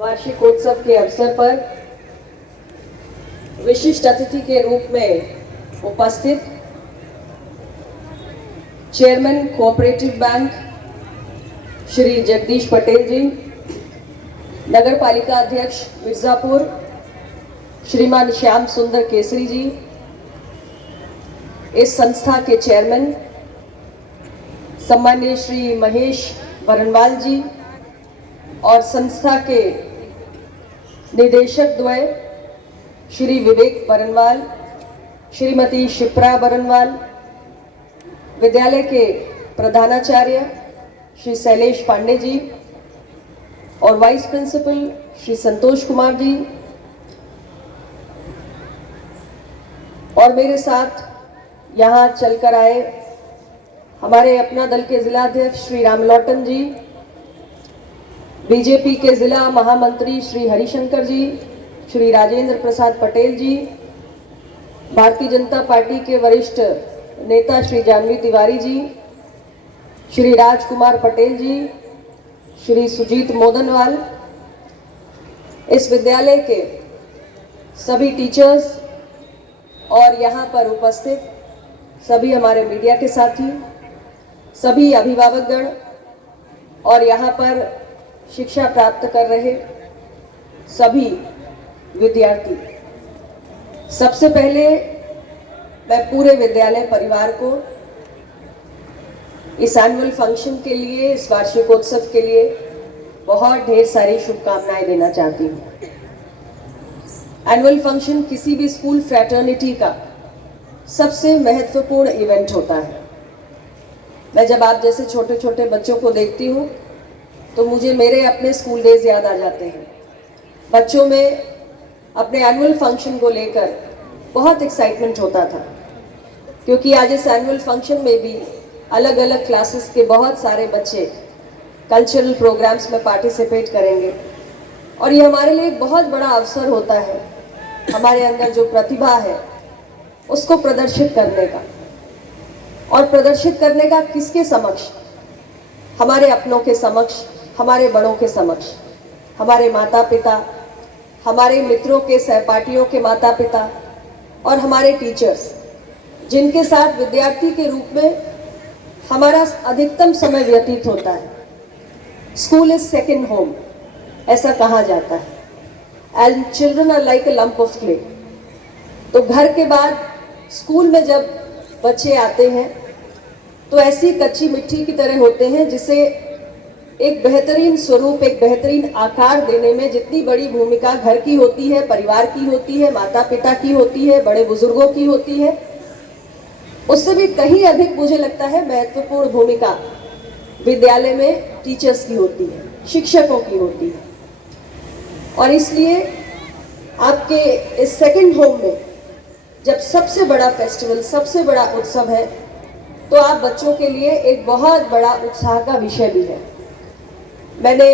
वार्षिकोत्सव के अवसर पर विशिष्ट अतिथि के रूप में उपस्थित chairman cooperative bank Shri Jagdish Patel ji, नगर पालिका अध्यक्ष मिर्जापुर श्रीमान श्याम सुंदर केसरी जी, इस संस्था के चेयरमैन सम्माननीय श्री महेश बरनवाल जी और संस्था के निदेशक द्वय श्री विवेक बरनवाल, श्रीमती शिप्रा बरनवाल, विद्यालय के प्रधानाचार्य श्री शैलेश पांडे जी और वाइस प्रिंसिपल श्री संतोष कुमार जी, और मेरे साथ यहाँ चलकर आए हमारे अपना दल के जिलाध्यक्ष श्री रामलौटन जी, बीजेपी के जिला महामंत्री श्री हरिशंकर जी, श्री राजेंद्र प्रसाद पटेल जी, भारतीय जनता पार्टी के वरिष्ठ नेता श्री जानवी तिवारी जी, श्री राजकुमार पटेल जी, श्री सुजीत मोदनवाल, इस विद्यालय के सभी टीचर्स और यहाँ पर उपस्थित सभी हमारे मीडिया के साथी, सभी अभिभावकगण और यहाँ पर शिक्षा प्राप्त कर रहे सभी विद्यार्थी, सबसे पहले मैं पूरे विद्यालय परिवार को इस एनुअल फंक्शन के लिए, इस वार्षिकोत्सव के लिए बहुत ढेर सारी शुभकामनाएं देना चाहती हूँ। एनुअल फंक्शन किसी भी स्कूल फ्रैटर्निटी का सबसे महत्वपूर्ण इवेंट होता है। मैं जब आप जैसे छोटे छोटे बच्चों को देखती हूँ तो मुझे मेरे अपने स्कूल डेज याद आ जाते हैं। बच्चों में अपने एनुअल फंक्शन को लेकर बहुत एक्साइटमेंट होता था, क्योंकि आज इस एनुअल फंक्शन में भी अलग अलग क्लासेस के बहुत सारे बच्चे कल्चरल प्रोग्राम्स में पार्टिसिपेट करेंगे और ये हमारे लिए एक बहुत बड़ा अवसर होता है हमारे अंदर जो प्रतिभा है उसको प्रदर्शित करने का। और प्रदर्शित करने का किसके समक्ष? हमारे अपनों के समक्ष, हमारे बड़ों के समक्ष, हमारे माता पिता, हमारे मित्रों के, सहपाठियों के माता पिता और हमारे टीचर्स, जिनके साथ विद्यार्थी के रूप में हमारा अधिकतम समय व्यतीत होता है। स्कूल इज सेकेंड होम, ऐसा कहा जाता है। And children are like a lump of clay. तो घर के बाद स्कूल में जब बच्चे आते हैं तो ऐसी कच्ची मिट्टी की तरह होते हैं जिसे एक बेहतरीन स्वरूप, एक बेहतरीन आकार देने में जितनी बड़ी भूमिका घर की होती है, परिवार की होती है, माता पिता की होती है, बड़े बुजुर्गों की होती है, उससे भी कहीं अधिक मुझे लगता है महत्वपूर्ण भूमिका विद्यालय में टीचर्स की होती है, शिक्षकों की होती है। और इसलिए आपके इस सेकंड होम में जब सबसे बड़ा फेस्टिवल, सबसे बड़ा उत्सव है, तो आप बच्चों के लिए एक बहुत बड़ा उत्साह का विषय भी है। मैंने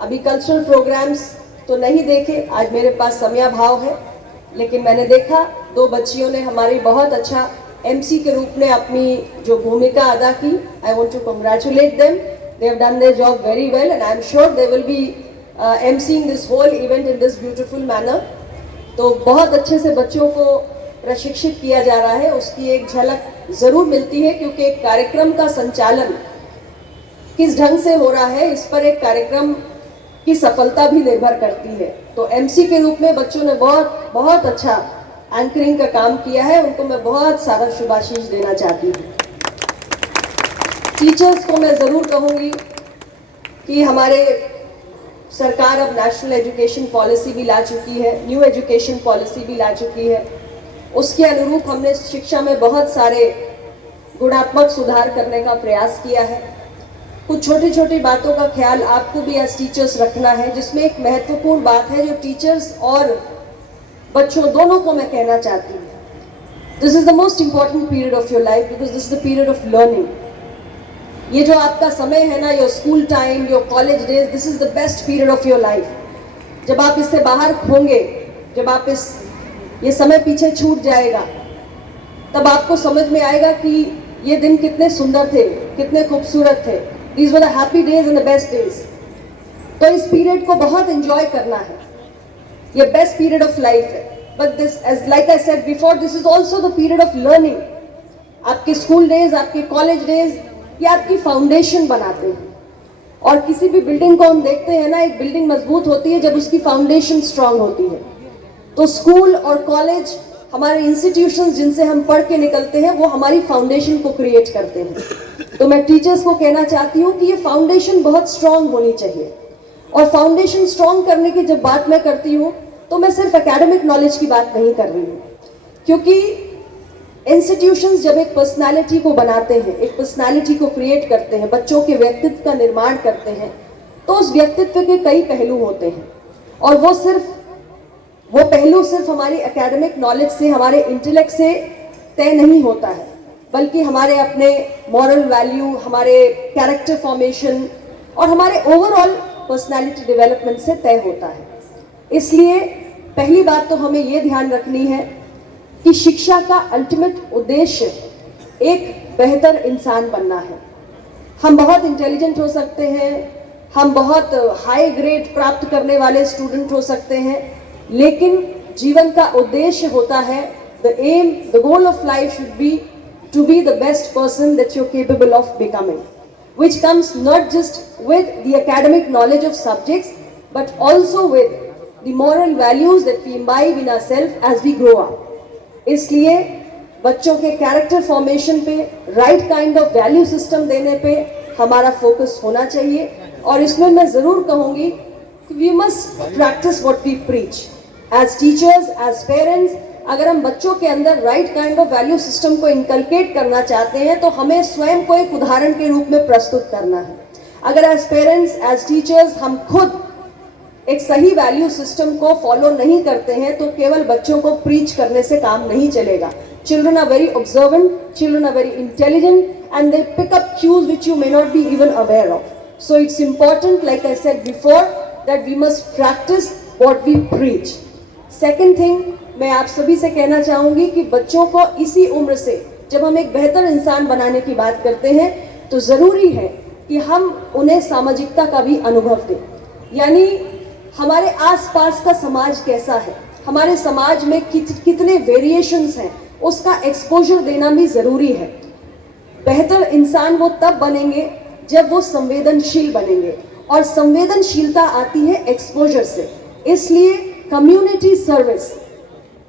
अभी कल्चरल प्रोग्राम्स तो नहीं देखे, आज मेरे पास समयाभाव है, लेकिन मैंने देखा 2 बच्चियों ने हमारी बहुत अच्छा एमसी के रूप में अपनी जो भूमिका अदा की। I want to congratulate them, they have done their job very well and I am sure they will be emceeing this whole event in this beautiful manner. तो बहुत अच्छे से बच्चों को प्रशिक्षित किया जा रहा है, उसकी एक झलक जरूर मिलती है, क्योंकि एक कार्यक्रम का संचालन किस ढंग से हो रहा है इस पर एक कार्यक्रम की सफलता भी निर्भर करती है। तो एमसी के रूप में बच्चों ने बहुत बहुत अच्छा एंकरिंग का काम किया है, उनको मैं बहुत सारा शुभाशीष देना चाहती हूँ। टीचर्स को मैं जरूर कहूँगी कि हमारे सरकार अब नेशनल एजुकेशन पॉलिसी भी ला चुकी है, न्यू एजुकेशन पॉलिसी भी ला चुकी है। उसके अनुरूप हमने शिक्षा में बहुत सारे गुणात्मक सुधार करने का प्रयास किया है। कुछ छोटी छोटी बातों का ख्याल आपको भी एज टीचर्स रखना है, जिसमें एक महत्वपूर्ण बात है जो टीचर्स और बच्चों दोनों को मैं कहना चाहती हूँ। This is the most important period of your life because this is the period of learning. ये जो आपका समय है ना, your school time, your college days, this is the best period of your life. जब आप इससे बाहर होंगे, जब आप ये समय पीछे छूट जाएगा, तब आपको समझ में आएगा कि ये दिन कितने सुंदर थे, कितने खूबसूरत थे। These were the happy days and the best days. तो इस पीरियड को बहुत एंजॉय करना है, ये बेस्ट पीरियड ऑफ लाइफ है। But this, as like I said before, this is also the period of learning. आपके स्कूल डेज, आपके कॉलेज डेज, ये आपकी फाउंडेशन बनाते हैं। और किसी भी बिल्डिंग को हम देखते हैं ना, एक बिल्डिंग मजबूत होती है जब उसकी फाउंडेशन स्ट्रांग होती है। तो स्कूल और कॉलेज, हमारे इंस्टीट्यूशंस जिनसे हम पढ़ के निकलते हैं, वो हमारी फाउंडेशन को क्रिएट करते हैं। तो मैं टीचर्स को कहना चाहती हूँ कि ये फाउंडेशन बहुत स्ट्रांग होनी चाहिए। और फाउंडेशन स्ट्रांग करने की जब बात मैं करती हूँ, तो मैं सिर्फ एकेडमिक नॉलेज की बात नहीं कर रही हूँ, क्योंकि इंस्टीट्यूशंस जब एक पर्सनालिटी को बनाते हैं, एक पर्सनालिटी को क्रिएट करते हैं, बच्चों के व्यक्तित्व का निर्माण करते हैं, तो उस व्यक्तित्व के कई पहलू होते हैं। और वो पहलू सिर्फ हमारी एकेडमिक नॉलेज से, हमारे इंटेलेक्ट से तय नहीं होता है, बल्कि हमारे अपने मॉरल वैल्यू, हमारे कैरेक्टर फॉर्मेशन और हमारे ओवरऑल पर्सनालिटी डेवलपमेंट से तय होता है। इसलिए पहली बात तो हमें ये ध्यान रखनी है कि शिक्षा का अल्टीमेट उद्देश्य एक बेहतर इंसान बनना है। हम बहुत इंटेलिजेंट हो सकते हैं, हम बहुत हाई ग्रेड प्राप्त करने वाले स्टूडेंट हो सकते हैं, लेकिन जीवन का उद्देश्य होता है, the aim, the goal of life should be to be the best person that you are capable of becoming, which comes not just with the academic knowledge of subjects, but also with the moral values that we imbibe in ourselves as we grow up. इसलिए बच्चों के character formation पे, right kind of value system देने पे हमारा focus होना चाहिए। और इसमें मैं ज़रूर कहूँगी कि we must practice what we preach as teachers, as parents. अगर हम बच्चों के अंदर right kind of value system को इनकलकेट करना चाहते हैं, तो हमें स्वयं को एक उदाहरण के रूप में प्रस्तुत करना है। अगर एज पेरेंट्स, एज टीचर्स हम खुद एक सही वैल्यू सिस्टम को फॉलो नहीं करते हैं, तो केवल बच्चों को प्रीच करने से काम नहीं चलेगा। Children are very observant, children are very intelligent, and they pick up cues which you may not be even aware of. So it's important, like I said before, that we must practice what we preach. Second thing, मैं आप सभी से कहना चाहूँगी कि बच्चों को इसी उम्र से, जब हम एक बेहतर इंसान बनाने की बात करते हैं, तो ज़रूरी है कि हम उन्हें सामाजिकता का भी अनुभव दें। यानी हमारे आसपास का समाज कैसा है, हमारे समाज में कितने वेरिएशंस हैं, उसका एक्सपोजर देना भी ज़रूरी है। बेहतर इंसान वो तब बनेंगे जब वो संवेदनशील बनेंगे, और संवेदनशीलता आती है एक्सपोजर से। इसलिए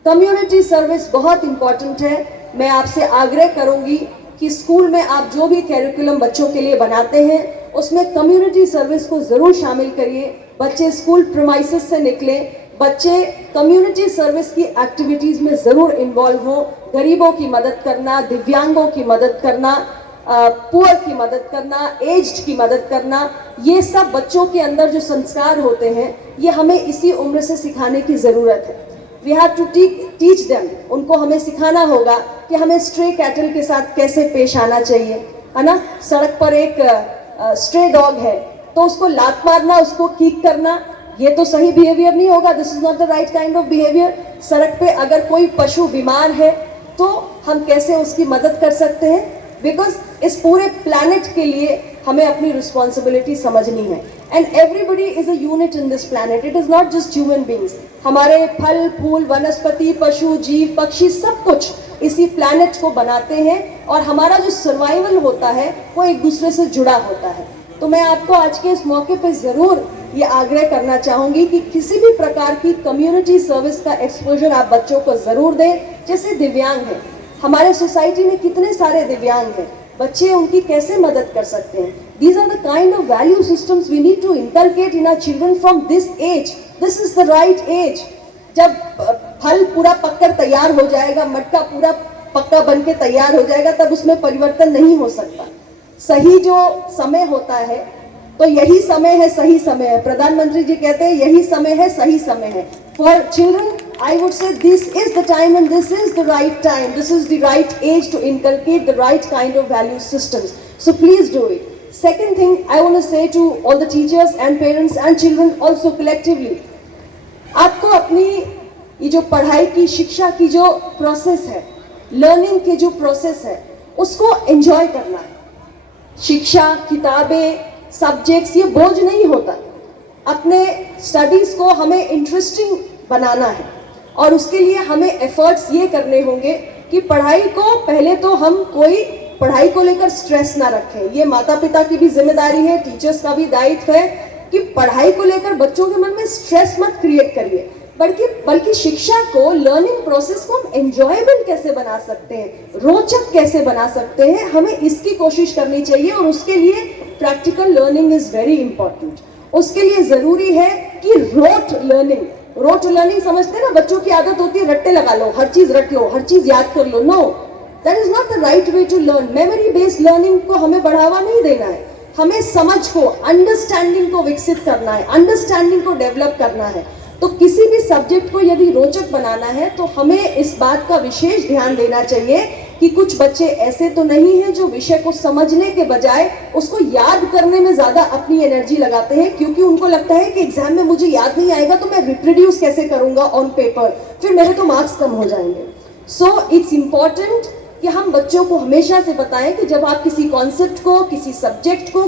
कम्युनिटी सर्विस बहुत इंपॉर्टेंट है। मैं आपसे आग्रह करूंगी कि स्कूल में आप जो भी कैरिकुलम बच्चों के लिए बनाते हैं, उसमें कम्युनिटी सर्विस को ज़रूर शामिल करिए। बच्चे स्कूल प्रीमाइसेस से निकलें, बच्चे कम्युनिटी सर्विस की एक्टिविटीज़ में ज़रूर इन्वॉल्व हों। गरीबों की मदद करना, दिव्यांगों की मदद करना, पुअर की मदद करना, एज्ड की मदद करना, ये सब बच्चों के अंदर जो संस्कार होते हैं, ये हमें इसी उम्र से सिखाने की ज़रूरत है। We have to teach them, उनको हमें सिखाना होगा कि हमें स्ट्रे कैटल के साथ कैसे पेश आना चाहिए, है ना। सड़क पर एक स्ट्रे डॉग है, तो उसको लात मारना, उसको किक करना, ये तो सही बिहेवियर नहीं होगा। This is not the right kind of behaviour. सड़क पे अगर कोई पशु बीमार है, तो हम कैसे उसकी मदद कर सकते हैं, बिकॉज इस पूरे प्लैनेट के लिए हमें अपनी रिस्पॉन्सिबिलिटी समझनी है। And everybody is a unit in this planet, it is not just human beings. हमारे फल फूल, वनस्पति, पशु, जीव, पक्षी, सब कुछ इसी प्लैनेट को बनाते हैं, और हमारा जो सर्वाइवल होता है वो एक दूसरे से जुड़ा होता है। तो मैं आपको आज के इस मौके पर ज़रूर ये आग्रह करना चाहूँगी कि किसी भी प्रकार की कम्युनिटी सर्विस का एक्सपोजर आप बच्चों को ज़रूर दें। जैसे दिव्यांग हैं, हमारे सोसाइटी में कितने सारे दिव्यांग हैं, बच्चे उनकी कैसे मदद कर सकते हैं। These are the kind of value systems we need to inculcate in our children from this age. This is the right age. जब फल पूरा पककर तैयार हो जाएगा, मटका पूरा पक्का बन के तैयार हो जाएगा, तब उसमें परिवर्तन नहीं हो सकता। सही जो समय होता है, तो यही समय है, सही समय है। प्रधानमंत्री जी कहते हैं यही समय है, सही समय है। For children, I would say this is the time and this is the right time. This is the right age to inculcate the right kind of value systems. So please do it. Second thing I want to say to all the teachers and parents and children also collectively, आपको अपनी ये जो पढ़ाई की, शिक्षा की जो process है, लर्निंग की जो प्रोसेस है, उसको एंजॉय करना है। शिक्षा, किताबें, सब्जेक्ट्स ये बोझ नहीं होता। अपने स्टडीज को हमें इंटरेस्टिंग बनाना है और उसके लिए हमें एफर्ट्स ये करने होंगे कि पढ़ाई को पहले तो हम कोई पढ़ाई को लेकर स्ट्रेस ना रखें। ये माता पिता की भी जिम्मेदारी है, टीचर्स का भी दायित्व है कि पढ़ाई को लेकर बच्चों के मन में स्ट्रेस मत क्रिएट करिए, बल्कि शिक्षा को, लर्निंग प्रोसेस को हम एंजॉयबल कैसे बना सकते हैं, रोचक कैसे बना सकते हैं, हमें इसकी कोशिश करनी चाहिए। और उसके लिए practical learning is very important. उसके लिए जरूरी है कि रोट लर्निंग समझते हैं ना, बच्चों की आदत होती है रट्टे लगा लो, हर चीज रट लो, हर चीज याद कर लो। No, that is not the right way to learn. Memory based learning को हमें बढ़ावा नहीं देना है, हमें समझ को, अंडरस्टैंडिंग को विकसित करना है, अंडरस्टैंडिंग को डेवलप करना है। तो किसी भी सब्जेक्ट को यदि रोचक बनाना है तो हमें इस बात का विशेष ध्यान देना चाहिए कि कुछ बच्चे ऐसे तो नहीं हैं जो विषय को समझने के बजाय उसको याद करने में ज्यादा अपनी एनर्जी लगाते हैं, क्योंकि उनको लगता है कि एग्जाम में मुझे याद नहीं आएगा तो मैं रिप्रोड्यूस कैसे करूंगा ऑन पेपर, फिर मेरे तो मार्क्स कम हो जाएंगे। सो इट्स इंपॉर्टेंट कि हम बच्चों को हमेशा से बताएं कि जब आप किसी कॉन्सेप्ट को, किसी सब्जेक्ट को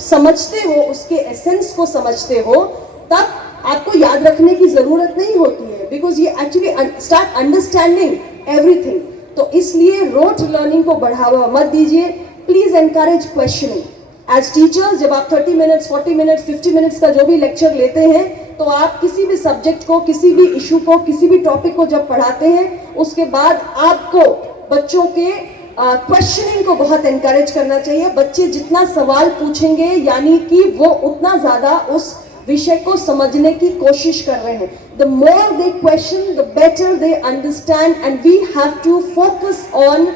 समझते हो, उसके एसेंस को समझते हो, तब आपको याद रखने की जरूरत नहीं होती है, बिकॉज ये एक्चुअली स्टार्ट अंडरस्टैंडिंग एवरीथिंग। तो इसलिए रोट लर्निंग को बढ़ावा मत दीजिए, please encourage questioning. As teachers जब आप 30 मिनट्स, 40 मिनट्स, 50 मिनट्स का जो भी लेक्चर लेते हैं, तो आप किसी भी सब्जेक्ट को, किसी भी इशू को, किसी भी टॉपिक को जब पढ़ाते हैं, उसके बाद आपको बच्चों के क्वेश्चनिंग को बहुत एनकरेज करना चाहिए। बच्चे जितना सवाल पूछेंगे यानी कि वो उतना ज्यादा उस विषय को समझने की कोशिश कर रहे हैं। The more they question, the better they understand, and we have to focus on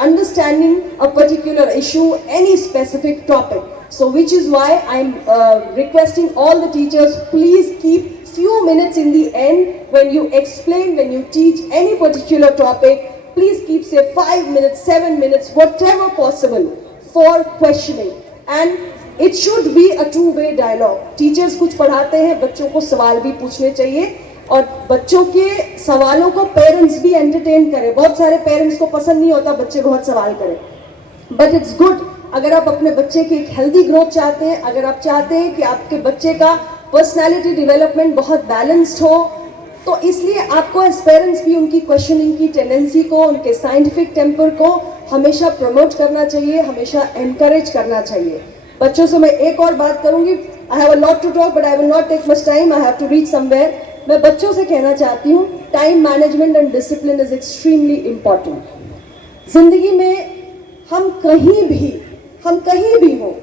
understanding a particular issue, any specific topic. So which is why I'm requesting all the teachers, please keep few minutes in the end when you explain, when you teach any particular topic, please keep say 5 minutes, 7 minutes, whatever possible for questioning. And it should be a two-way dialogue. Teachers कुछ पढ़ाते हैं, बच्चों को सवाल भी पूछने चाहिए और बच्चों के सवालों को पेरेंट्स भी एंटरटेन करें। बहुत सारे पेरेंट्स को पसंद नहीं होता बच्चे बहुत सवाल करें, बट इट्स गुड। अगर आप अपने बच्चे की एक हेल्दी ग्रोथ चाहते हैं, अगर आप चाहते हैं कि आपके बच्चे का पर्सनैलिटी डेवलपमेंट बहुत बैलेंस्ड हो, तो इसलिए आपको एज पेरेंट्स भी उनकी क्वेश्चनिंग की टेंडेंसी को, उनके साइंटिफिक टेम्पर को हमेशा प्रमोट करना चाहिए, हमेशा एनकरेज करना चाहिए। बच्चों से मैं एक और बात करूंगी, I have a lot to talk but I will not take much time, I have to reach somewhere. मैं बच्चों से कहना चाहती हूँ, time management and discipline is extremely important. जिंदगी में हम कहीं भी हो,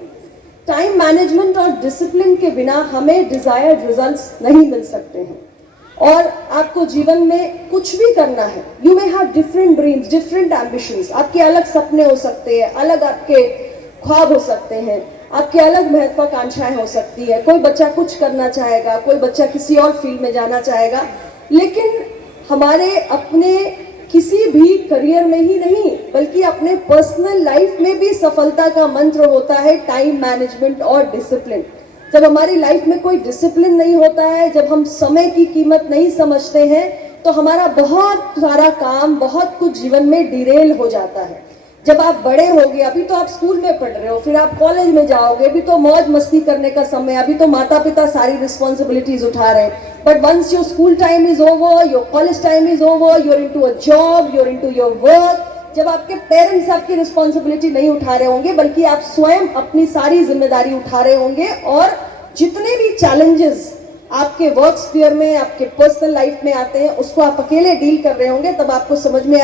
टाइम मैनेजमेंट और डिसिप्लिन के बिना हमें डिजायर्ड रिजल्ट्स नहीं मिल सकते हैं। और आपको जीवन में कुछ भी करना है, you may have different dreams, different ambitions, आपके अलग सपने हो सकते हैं, अलग आपके ख्वाब हो सकते हैं, आपकी अलग महत्वाकांक्षाएं हो सकती है। कोई बच्चा कुछ करना चाहेगा, कोई बच्चा किसी और फील्ड में जाना चाहेगा, लेकिन हमारे अपने किसी भी करियर में ही नहीं बल्कि अपने पर्सनल लाइफ में भी सफलता का मंत्र होता है टाइम मैनेजमेंट और डिसिप्लिन। जब हमारी लाइफ में कोई डिसिप्लिन नहीं होता है, जब हम समय की कीमत नहीं समझते हैं, तो हमारा बहुत सारा काम, बहुत कुछ जीवन में डिरेल हो जाता है। जब आप बड़े होगे, अभी तो आप स्कूल में पढ़ रहे हो, फिर आप कॉलेज में जाओगे, अभी तो मौज मस्ती करने का समय, अभी तो माता पिता सारी रिस्पॉन्सिबिलिटीज उठा रहे हैं। But once your school time is over, your college time is over, you're into a job, you're into your work, जब आपके पेरेंट्स आपकी रिस्पॉन्सिबिलिटी नहीं उठा रहे होंगे बल्कि आप स्वयं अपनी सारी जिम्मेदारी उठा रहे होंगे, और जितने भी चैलेंजेस आपके वर्क स्फीयर में, आपके पर्सनल लाइफ में आते हैं, उसको आप अकेले डील कर रहे होंगे, तब आपको समझ में